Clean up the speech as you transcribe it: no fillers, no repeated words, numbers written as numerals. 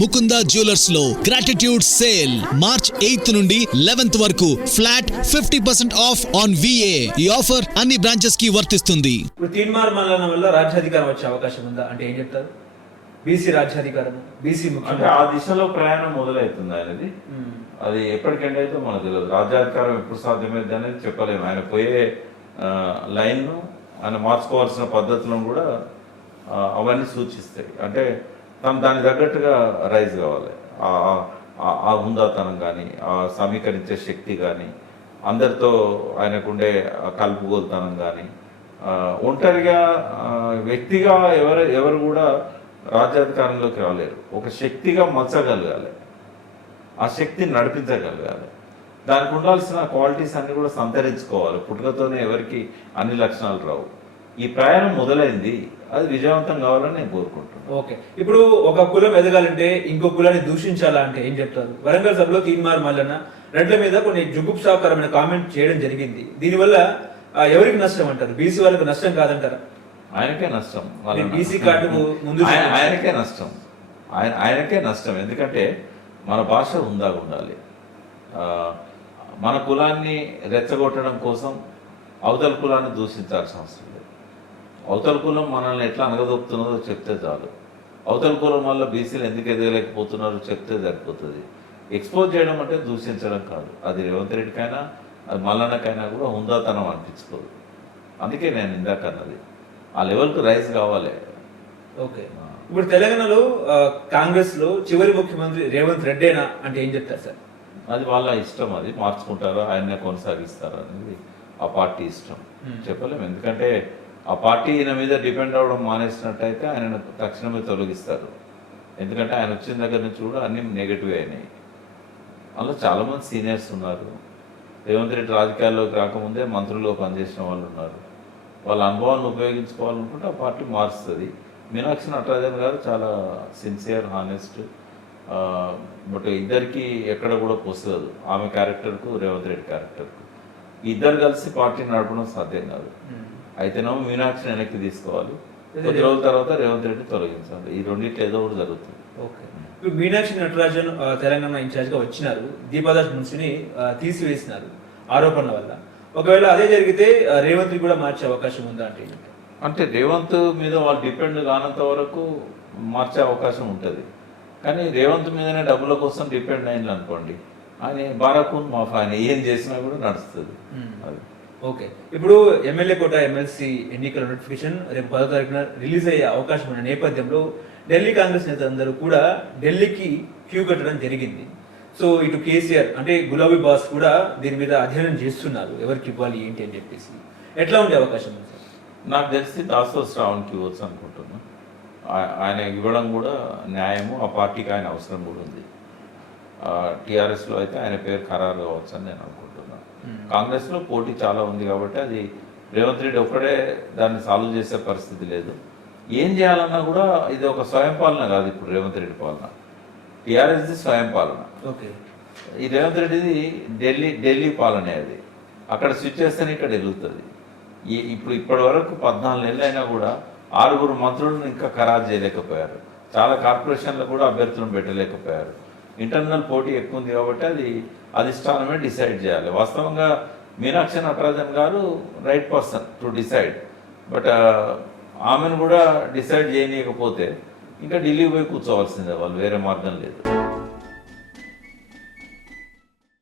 Mukunda jewellers లో gratitude sale March 8th నుండి 11th వరకు ఫ్లాట్ 50% ఆఫ్ ఆన్ VA. ఈ ఆఫర్ అన్ని బ్రాంచెస్ కి వర్తిస్తుంది. ఇప్పుడు తీన్మార్ మల్లన వల్ల రాజ్యాధికారం వచ్చే అవకాశం ఉందా అంటే ఏం చెప్తారు? బీసీ రాజ్యాధికారం, బీసీ అంటే ఆ దిశలో ప్రయాణం మొదలవుతుంది ఆయనది. అది ఎప్పటికంటే అయితే మనకు తెలియదు. రాజ్యాధికారం ఎప్పుడు సాధ్యమైంది అనేది చెప్పలేము. ఆయన పోయే లైన్ను ఆయన మార్చుకోవాల్సిన పద్ధతులను కూడా అవన్నీ సూచిస్తాయి. అంటే తను దానికి తగ్గట్టుగా రైజ్ కావాలి. ఆ హుందాతనం కానీ, ఆ సమీకరించే శక్తి కానీ, అందరితో ఆయనకుండే కలుపుగోలుతనం కానీ, ఒంటరిగా వ్యక్తిగా ఎవరు కూడా రాజ్యాధికారంలోకి రాలేరు. ఒక శక్తిగా మలచగలగాలి, ఆ శక్తిని నడిపించగలగాలి. దానికి ఉండాల్సిన క్వాలిటీస్ అన్ని కూడా సంతరించుకోవాలి. పుట్టుకతోనే ఎవరికి అన్ని లక్షణాలు రావు. ఈ ప్రయాణం మొదలైంది, అది విజయవంతం కావాలని నేను కోరుకుంటున్నాను. ఓకే, ఇప్పుడు ఒక కులం ఎదగాలంటే ఇంకో కులాన్ని దూషించాలా అంటే ఏం చెప్తారు? వరంగల్ సభలో తీన్మార్ మల్లన్న రెడ్ల మీద కొన్ని జుగుప్సాకరమైన కామెంట్ చేయడం జరిగింది. దీనివల్ల ఎవరికి నష్టం అంటారు? బీసీ వాళ్ళకి నష్టం కాదంటారా? ఆయనకే నష్టం. బీసీ కార్డు ముందు ఆయనకే నష్టం, ఆయనకే నష్టం. ఎందుకంటే మన భాష ఉండాలి. మన కులాన్ని రెచ్చగొట్టడం కోసం అవతల కులాన్ని దూషించాల్సిన అవసరం లేదు. అవతల కులం మనల్ని ఎట్లా అనగదొక్కుతున్నదో చెప్తే చాలు. అవతల కులం వల్ల బీసీలు ఎందుకు ఎదగలేకపోతున్నారో చెప్తే సరిపోతుంది. ఎక్స్పోజ్ చేయడం అంటే దూషించడం కాదు. అది రేవంత్ రెడ్డికైనా, అది మల్లన్నకైనా కూడా హుందాతనం అనిపించుకోదు. అందుకే నేను ఇందాక అన్నది, ఆ లెవెల్కి రైజ్ కావాలి. ఓకే, ఇప్పుడు తెలంగాణలో కాంగ్రెస్ లో చివరి ముఖ్యమంత్రి రేవంత్ రెడ్డేనా అంటే ఏం చెప్తారు సార్? అది వాళ్ళ ఇష్టం. అది మార్చుకుంటారో ఆయన్నే కొనసాగిస్తారో అనేది ఆ పార్టీ ఇష్టం. చెప్పలేము. ఎందుకంటే ఆ పార్టీ ఈయన మీద డిపెండ్ అవ్వడం మానేసినట్టయితే ఆయన తక్షణమే తొలగిస్తారు. ఎందుకంటే ఆయన వచ్చిన దగ్గర నుంచి కూడా అన్ని నెగిటివ్ అయినాయి. అందులో చాలామంది సీనియర్స్ ఉన్నారు. రేవంత్ రెడ్డి రాజకీయాల్లోకి రాకముందే మంత్రుల్లో పనిచేసిన వాళ్ళు ఉన్నారు. వాళ్ళ అనుభవాలను ఉపయోగించుకోవాలనుకుంటే ఆ పార్టీ మారుస్తుంది. మీనాక్షి నటరాజన్ గారు చాలా సిన్సియర్, హానెస్ట్. బట్ ఇద్దరికి ఎక్కడ కూడా పొసగదు. ఆమె క్యారెక్టర్కు, రేవంత్ రెడ్డి క్యారెక్టర్కు. ఇద్దరు కలిసి పార్టీని నడపడం సాధ్యం కాదు. అయితేనేమో మీనాక్షిని వెనక్కి తీసుకోవాలి, కొద్ది రోజుల తర్వాత రేవంత్ రెడ్డి తొలగించాలి. ఈ రెండింటి ఏదో ఒకటి జరుగుతుంది. ఓకే, ఇప్పుడు మీనాక్షి నటరాజన్ తెలంగాణ ఇన్ఛార్జ్గా వచ్చినారు. దీపాదాస్ మున్సిని తీసివేసినారు ఆరోపణల వల్ల. ఒకవేళ అదే జరిగితే రేవంత్ కూడా మార్చే అవకాశం ఉందా అంటే రేవంత్ మీద వాళ్ళు డిపెండ్ కానంత వరకు మార్చే అవకాశం ఉంటుంది. కానీ రేవంత్ మీదనే డబ్బుల కోసం డిపెండ్ అయింది అనుకోండి, ఆయన బారాకూన్ మాఫ్, ఆయన ఏం చేసినా కూడా నడుస్తుంది. ఓకే, ఇప్పుడు ఎమ్మెల్యే కోట ఎమ్మెల్సీ ఎన్నికల నోటిఫికేషన్ రేపు 10వ తారీఖున రిలీజ్ అయ్యే అవకాశం ఉన్న నేపథ్యంలో ఢిల్లీ కాంగ్రెస్ నేతలందరూ కూడా ఢిల్లీకి క్యూ కట్టడం జరిగింది. సో ఇటు కేసీఆర్ అంటే గులాబీ బాస్ కూడా దీని మీద అధ్యయనం చేస్తున్నారు, ఎవరికి ఇవ్వాలి ఏంటి అని చెప్పేసి. ఎట్లా ఉండే అవకాశం ఉంది సార్? నాకు తెలిసి దాసో శ్రావణ్కి ఇవ్వచ్చు అనుకుంటున్నాను. ఆయన ఇవ్వడం కూడా న్యాయము, ఆ పార్టీకి ఆయన అవసరం కూడా ఉంది. టీఆర్ఎస్లో అయితే ఆయన పేరు ఖరారు కావచ్చు అని నేను అనుకుంటున్నాను. కాంగ్రెస్లో పోటీ చాలా ఉంది కాబట్టి అది రేవంత్ రెడ్డి ఒక్కడే దాన్ని సాల్వ్ చేసే పరిస్థితి లేదు. ఏం చేయాలన్నా కూడా ఇది ఒక స్వయం పాలన కాదు. ఇప్పుడు రేవంత్ రెడ్డి పాలన, టీఆర్ఎస్ది స్వయం పాలన. ఓకే, ఈ రేవంత్ రెడ్డిది ఢిల్లీ పాలనే. అది అక్కడ స్విచ్ చేస్తేనే ఇక్కడ వెలుగుతుంది. ఇప్పటి వరకు 14 నెలలు అయినా కూడా 6 మంత్రులను ఇంకా ఖరారు చేయలేకపోయారు. చాలా కార్పొరేషన్లు కూడా అభ్యర్థులను పెట్టలేకపోయారు. ఇంటర్నల్ పోటీ ఎక్కువ ఉంది కాబట్టి అది అధిష్టానమే డిసైడ్ చేయాలి. వాస్తవంగా మీనాక్షి నటరాజన్ గారు right person to decide. But ఆమెను కూడా డిసైడ్ చేయనీయకపోతే ఇంకా ఢిల్లీ పోయి కూర్చోవాల్సిందే వాళ్ళు, వేరే మార్గం లేదు.